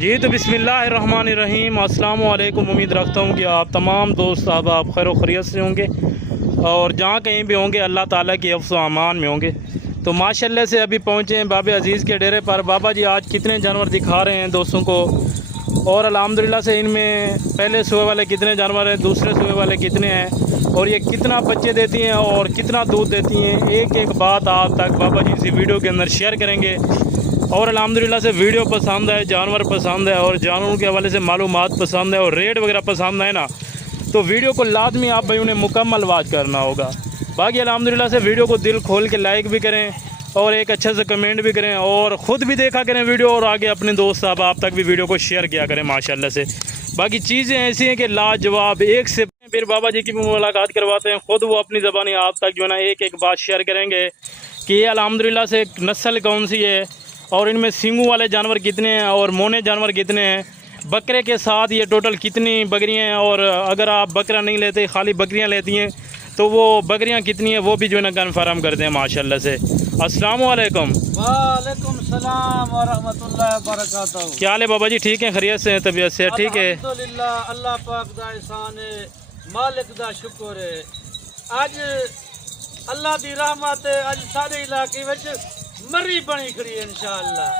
جی تو بسم اللہ الرحمن الرحیم، السلام علیکم۔ امید رکھتا ہوں کہ آپ تمام دوست صاحب آپ خیر و خیریت سے ہوں گے اور جہاں کہیں بھی ہوں گے اللہ تعالیٰ کی حفظ و امان میں ہوں گے۔ تو ماشاءاللہ سے ابھی پہنچے ہیں بابا عزیز کے ڈیرے پر۔ بابا جی آج کتنے جانور دکھا رہے ہیں دوستوں کو، اور الحمدللہ سے ان میں پہلے صبح والے کتنے جانور ہیں، دوسرے صبح والے کتنے ہیں، اور یہ کتنا بچے دیتی ہیں اور کتنا دودھ دیتی ہیں، ایک ایک بات آپ تک بابا جی اسی ویڈیو کے اندر شیئر کریں گے۔ اور الحمدللہ سے ویڈیو پسند ہے، جانور پسند ہے اور جانوروں کے حوالے سے معلومات پسند ہے اور ریٹ وغیرہ پسند ہے نا، تو ویڈیو کو لازمی آپ بھائیوں نے مکمل واچ کرنا ہوگا۔ باقی الحمدللہ سے ویڈیو کو دل کھول کے لائک بھی کریں اور ایک اچھا سے کمنٹ بھی کریں اور خود بھی دیکھا کریں ویڈیو، اور آگے اپنے دوست صاحب آپ تک بھی ویڈیو کو شیئر کیا کریں ماشاءاللہ سے۔ باقی چیزیں ایسی ہیں کہ لاجواب، ایک سے پھر بابا جی کی بھی ملاقات کرواتے ہیں، خود وہ اپنی زبانی آپ تک جو ہے نا ایک ایک بات شیئر کریں گے کہ یہ الحمدللہ سے نسل کون سی ہے اور ان میں سینگوں والے جانور کتنے ہیں اور مونے جانور کتنے ہیں، بکرے کے ساتھ یہ ٹوٹل کتنی بکریاں ہیں، اور اگر آپ بکرا نہیں لیتے خالی بکریاں لیتی ہیں تو وہ بکریاں کتنی ہیں وہ بھی جو ہے نا کنفرم کرتے ہیں ماشاءاللہ سے۔ السلام علیکم۔ وعلیکم السلام ورحمۃ اللہ وبرکاتہ۔ کیا حال ہے بابا جی؟ ٹھیک ہیں، خیریت سے ہیں، طبیعت سے ٹھیک ہے؟ الحمدللہ، اللہ پاک دا احسان ہے، مالک دا شکر ہے۔ اج اللہ دی رحمت ہے، اج سارے علاقے وچ مری بنی کھڑی ہے انشاءاللہ۔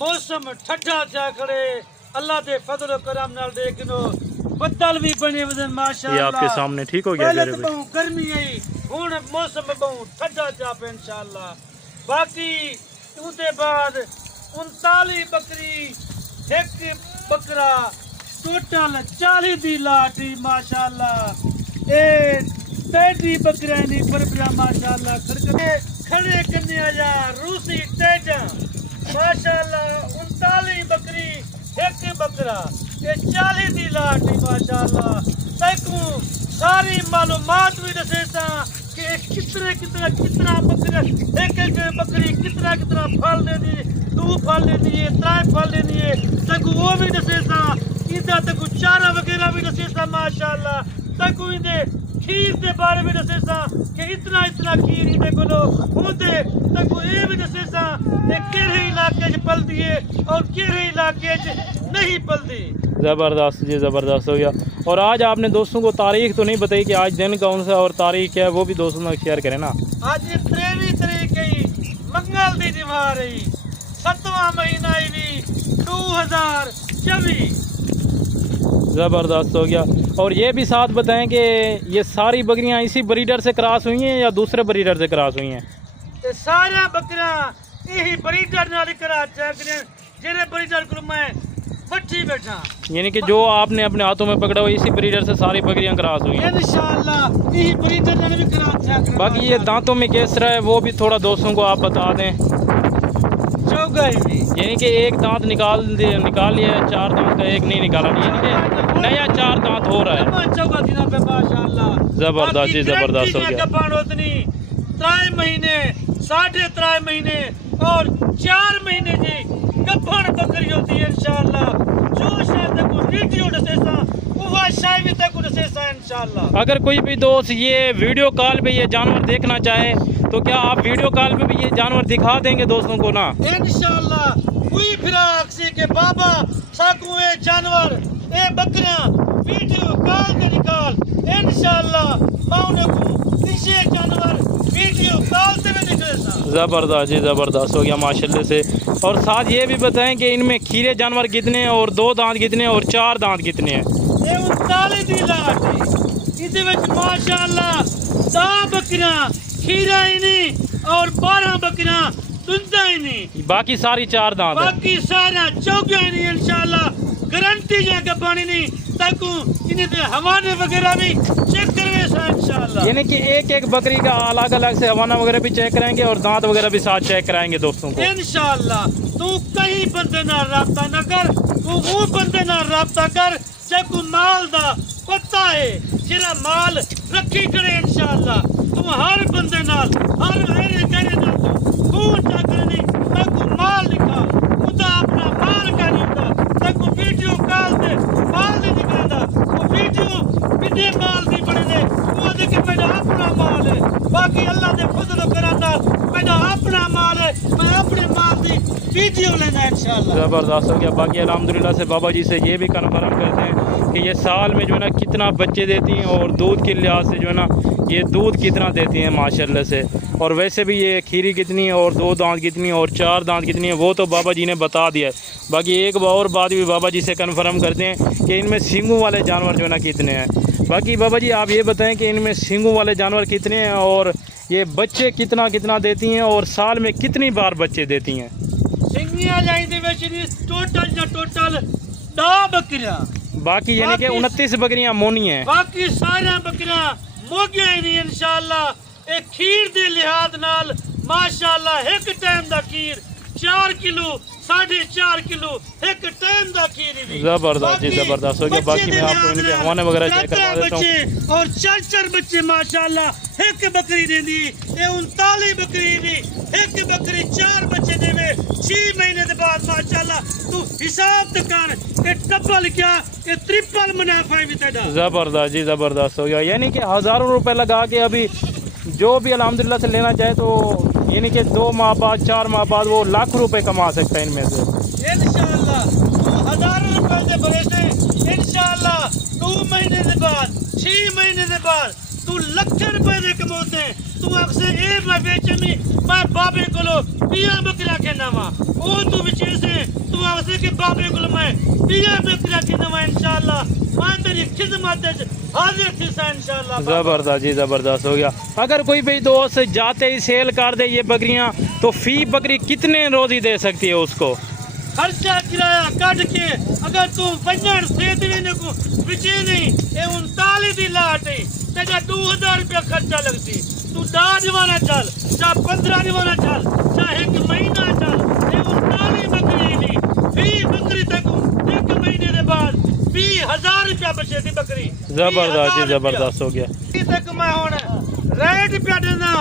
موسم ٹھڈا تھیا کھڑے، اللہ دے فضل و کرم نال دیکھنو بدل بھی بنے ودن ماشاءاللہ۔ یہ آپ کے سامنے ٹھیک ہو گیا؟ پہلے تو بہت گرمی آئی، ہن موسم بہت ٹھڈا تھیا پہ انشاءاللہ۔ باقی اُتے بعد 39 بکری، ایک بکرا، ٹوٹل 40 دی لاٹھی ماشاءاللہ۔ اے 33 بکریاں دی بربریاں ماشاءاللہ کھڑے کرنے آیا روسی ٹیٹاں ماشاءاللہ۔ 39 بکری، ایک بکرا، یہ 40 دی لاٹھی ماشاءاللہ۔ تیکوں ساری معلومات بھی دسے سا کہ کتنا بکرا، ایک ایک بکری کتنا پھل دینی، 2 پھل دینی ہے، 3 پھل دینی ہے، تیکوں وہ بھی دسے سا۔ ادھا تیکوں چارہ وغیرہ بھی دسے سا ماشاءاللہ۔ تیکوں اندے کھیر دے بارے میں دسے سا کہ اتنا کھیر اندے کولو ہوندے، تیکوں یہ بھی دسے سا کہ کہڑے علاقے چ پلدی ہے اور کہڑے علاقے چ نہیں پلدی۔ زبردست جی، زبردست ہو گیا۔ اور آج آپ نے دوستوں کو تاریخ تو نہیں بتائی کہ آج دن کون سا اور تاریخ کیا ہے، وہ بھی دوستوں کو شیئر کریں نا۔ آج 23 تاریخ ہے، منگل دی دیوار ہے، 7واں مہینہ ہے 2024۔ زبردست ہو گیا۔ اور یہ بھی ساتھ بتائیں کہ یہ ساری بکریاں اسی بریڈر سے کراس ہوئی ہیں یا دوسرے بریڈر سے کراس ہوئی ہیں؟ یہ سارا بکرا یہی بریڈر نال کراس چاہتے ہیں، جہے بریڈر کو میں وٹھی بیٹھا، یعنی کہ جو آپ نے اپنے ہاتھوں میں پکڑا ہوئی اسی بریڈر سے ساری بکریاں کراس ہوئی ہیں انشاءاللہ۔ یہی بریڈر نال بھی کراس چاہتے ہیں۔ باقی یہ دانتوں میں کس طرح ہے وہ بھی تھوڑا دوستوں کو آپ بتا دیں۔ چوگائی بھی یعنی کہ ایک دانت نکال لیا ہے، 4 دانت کا ایک نہیں نکالا، یعنی کہ نیا 4 دانت ہو رہا ہے۔ چوگا دینا پہ ماشاءاللہ۔ زبردست جی، زبردست ہو گیا۔ گپان اتنی 3 مہینے، 3.5 مہینے اور 4 مہینے جی گپان بکری ہوتی ہے انشاءاللہ۔ جو شاید تک ویڈیو دسے سا وہ شاید بھی تک دسے سا انشاءاللہ۔ اگر کوئی بھی دوست یہ ویڈیو کال پہ یہ جانور دیکھنا چاہے تو کیا آپ ویڈیو کال پہ بھی یہ جانور دکھا دیں گے دوستوں کو نا؟ انشاءاللہ کوئی فراق سی کہ بابا ساکو اے جانور، اے بکریاں ویڈیو کال کے نکال، انشاءاللہ میں انہیں کو اسے جانور ویڈیو کال سے بھی نکلے سا۔ زبردست جی، زبردست ہو گیا ماشاءاللہ سے۔ اور ساتھ یہ بھی بتائیں کہ ان میں کھیرے جانور کتنے ہیں اور 2 دانت کتنے ہیں اور 4 دانت کتنے ہیں؟ یہ 39 دی لاٹ ہے، اس ماشاءاللہ 10 بکریاں کھیرا ہی نہیں اور 12 بکریاں دندہ ہی نہیں، باقی ساری 4 دانت ہیں۔ باقی سارا چوکا ہی نہیں انشاءاللہ۔ گارنٹی جا کے پانی نہیں تاکہ انہیں دے حوانے وغیرہ بھی چیک کروے سا انشاءاللہ۔ یعنی کہ ایک ایک بکری کا الگ الگ سے حوانہ وغیرہ بھی چیک کریں گے اور دانت وغیرہ بھی ساتھ چیک کرائیں گے دوستوں کو انشاءاللہ۔ تو کہیں بندے نہ رابطہ نہ کر، تو وہ بندے نہ رابطہ کر جب کو مال دا پتہ ہے، جرا مال رکھی کرے انشاءاللہ۔ تم ہر بندے نال، ہر ایرے کرے نال تو فون چا کرنی تاکہ مال لکھا خدا اپنا مال کا نہیں ہوتا، تاکہ ویڈیو کال دے مال نہیں نکلتا، وہ ویڈیو بدے مال نہیں بڑھے دے، وہ دے کہ میرا اپنا مال ہے۔ باقی اللہ دے فضل و کرم نال میرا اپنا مال ہے، میں اپنے مال دی ویڈیو لینا انشاءاللہ۔ زبردست ہو گیا. باقی الحمدللہ سے بابا جی سے یہ بھی کنفرم کرتے ہیں کہ یہ سال میں جو ہے نا کتنا بچے دیتی ہیں اور دودھ کے لحاظ سے جو ہے نا یہ دودھ کتنا دیتی ہیں ماشاءاللہ سے. اور ویسے بھی یہ کھیری کتنی ہے اور 2 دانت کتنی ہے اور 4 دانت کتنی ہے وہ تو بابا جی نے بتا دیا ہے. باقی ایک اور بات بھی بابا جی سے کنفرم کرتے ہیں کہ ان میں سینگوں والے جانور جو ہے نا کتنے ہیں. باقی بابا جی آپ یہ بتائیں کہ ان میں سینگوں والے جانور کتنے ہیں اور یہ بچے کتنا دیتی ہیں اور سال میں کتنی بار بچے دیتی ہیں. سنگیاں جائیں دے وچ ٹوٹل 10 بکریاں. باقی یعنی کہ 29 بکریاں مونی ہیں. باقی سارا بکریاں موگیاں ہی انشاءاللہ. ایک کھیر دے لحاظ نال ماشاءاللہ ایک ٹائم دا کھیر 4 کلو 4.5 کلو ایک ٹائم دا کھیر دی. زبردست جی زبردست ہو گیا. باقی میں آپ کو ان کے حوانے وغیرہ چیک کروا دیتا ہوں. اور 4 بچے ماشاءاللہ ایک بکری دیندی. اے 39 بکری دی. ایک بکری 4 بچے دے 6 مہینے دے بعد ماشاءاللہ تو حساب تے کر کہ ڈبل کیا کہ ٹرپل منافع بھی تیرا. زبردست جی زبردست ہو گیا. یعنی کہ ہزاروں روپے لگا کے ابھی جو بھی الحمدللہ سے لینا چاہے تو یعنی کہ 2 ماہ بعد 4 ماہ بعد وہ لاکھ روپے کما سکتا ہے ان میں سے انشاءاللہ. 1000 روپے دے بھرے سے انشاءاللہ 2 مہینے دے بعد 6 مہینے دے بعد تو لکھ روپے دے کماتے ہیں. تو اکثر اے میں بیچمی میں بابے کولو 20 بکرا کھینا وا او تو بچے سے تو اکثر کہ بابے کولو میں 20 بکرا کھینا وا انشاءاللہ میں تیری خدمت حاضر تھی سا انشاءاللہ. زبردست جی زبردست ہو گیا. اگر کوئی بھی دوست جاتے ہی سیل کر دے یہ بکریاں تو فی بکری کتنے روزی دے سکتی ہے اس کو؟ خرچہ کرایہ کٹ کے اگر تو پنجر سے دینے کو بچے نہیں اے 39 دی لاٹ ہے تیجا 2000 روپیہ خرچہ لگتی. تو 10 دیوانا چل چاہ 15 دیوانا چل چاہ 1 مہینہ چل اے 39 بکری دی. فی بکری تک 1 مہینے دے بعد 20,000 روپیہ بچے دی بکری. زبردست جی زبردست ہو گیا. تک میں ہوں ریٹ پہ دینا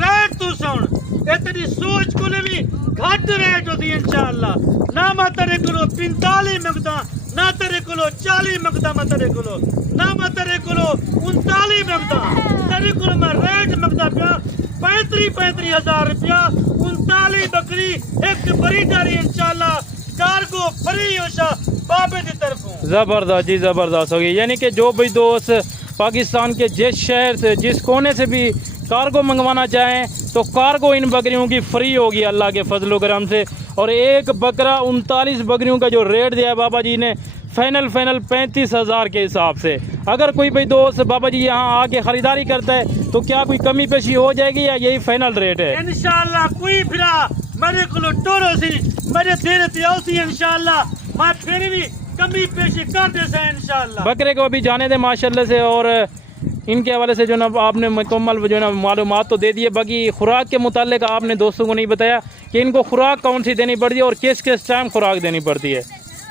ریٹ تو سن اے تیری سوچ کو بھی گھٹ ریٹ ہوتی انشاءاللہ. نہ میں تیرے کولو 45 منگتا نہ تیرے کولو 40 منگتا. میں تیرے کولو نہ میں تیرے کولو 39 منگتا. تیرے کولو میں ریٹ منگتا پیا 35,000 روپیہ. 39 بکری ایک بری جاری انشاءاللہ. کارگو فری ہوشا بابے دی طرفوں. زبردست جی زبردست ہو گئی. یعنی کہ جو بھی دوست پاکستان کے جس شہر سے جس کونے سے بھی کارگو منگوانا چاہیں تو کارگو ان بکریوں کی فری ہوگی اللہ کے فضل و کرم سے. اور ایک بکرا 39 بکریوں کا جو ریٹ دیا ہے بابا جی نے فائنل 35,000 کے حساب سے. اگر کوئی بھی دوست بابا جی یہاں آ کے خریداری کرتا ہے تو کیا کوئی کمی پیشی ہو جائے گی یا یہی فائنل ریٹ ہے؟ انشاءاللہ کوئی پھرا میرے کو ٹورو سی میرے تیرے تیاؤ سی انشاءاللہ میں پھر بھی کمی پیشی کر دے سا انشاءاللہ. بکرے کو ابھی جانے دیں ماشاءاللہ سے. اور ان کے حوالے سے جو نا آپ نے مکمل جو ہے نا معلومات تو دے دی ہے. باقی خوراک کے متعلق آپ نے دوستوں کو نہیں بتایا کہ ان کو خوراک کون سی دینی پڑتی ہے اور کس کس ٹائم خوراک دینی پڑتی ہے.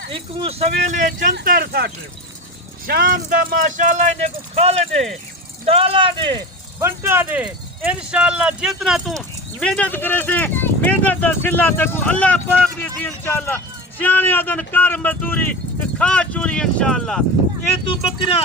ایک سویلے جنتر ساٹھ شام دا ماشاءاللہ انہیں کو کھال دے ڈالا دے بنٹا دے انشاءاللہ. جتنا تو محنت کرے سے محنت دا صلہ تکو اللہ پاک دی سی انشاءاللہ. سیانے آدن کار مزدوری کھا چوری انشاءاللہ. اے تو بکرا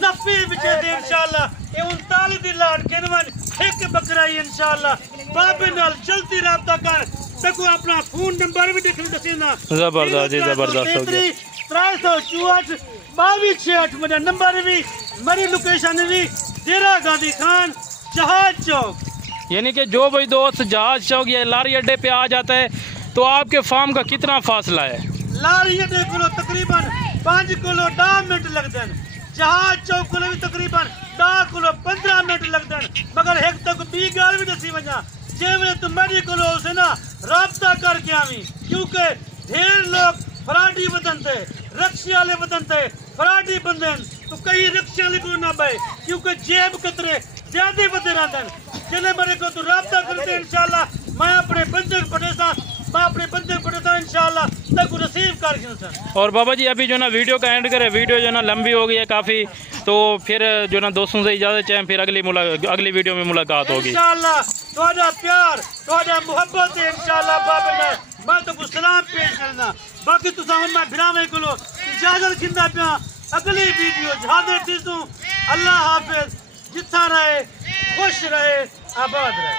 نفی بچے دے انشاءاللہ. اے 39 دی لاٹ کنون ایک بکرا ہی انشاءاللہ. بابے نال جلدی رابطہ کر تکو اپنا فون نمبر بھی دیکھنے دسینا. زبردست جی زبردست ہو گیا. 364 2268 میرا نمبر بھی میری لوکیشن بھی ڈیرہ گاندھی خان جہاز چوک. یعنی کہ جو بھی دوست جہاز چوک یا لاری اڈے پہ آ جاتا ہے تو آپ کے فارم کا کتنا فاصلہ ہے؟ لاری اڈے کو تقریباً 5 کلو 10 منٹ لگتے ہیں. جہاز چوک کو بھی تقریباً 10 کلو 15 منٹ لگتے ہیں. مگر ایک تک 20 گال بھی دسی وجہ جی میں تو میری کو سے نا رابطہ کر کے آویں کیونکہ ڈھیر لوگ فراڈی بدن تھے رکشے والے بدن تھے فراڈی بندن تو کئی رکشے والے کو نہ بھائی کیونکہ جیب قطرے زیادہ بدے رہتے ہیں. چلے میرے کو تو رابطہ کرتے انشاءاللہ. میں اپنے بندے پڑے سا میں اپنے بندے پڑے تھا انشاءاللہ تک ریسیو کر کے سر. اور بابا جی ابھی جو نا ویڈیو کا اینڈ کرے. ویڈیو جو نا لمبی ہو گئی ہے کافی تو پھر جو نا دوستوں سے اجازت چاہیں پھر اگلی ویڈیو میں ملاقات ہوگی انشاءاللہ. تھوڑا پیار تھوڑا محبت ہے انشاءاللہ. بابے میں تو سلام پیش کرنا باقی تو میں بھراوے کو اجازت کھندا پیا. اگلی ویڈیو حاضر تھی تو اللہ حافظ. جتھا رہے خوش رہے آباد رہے.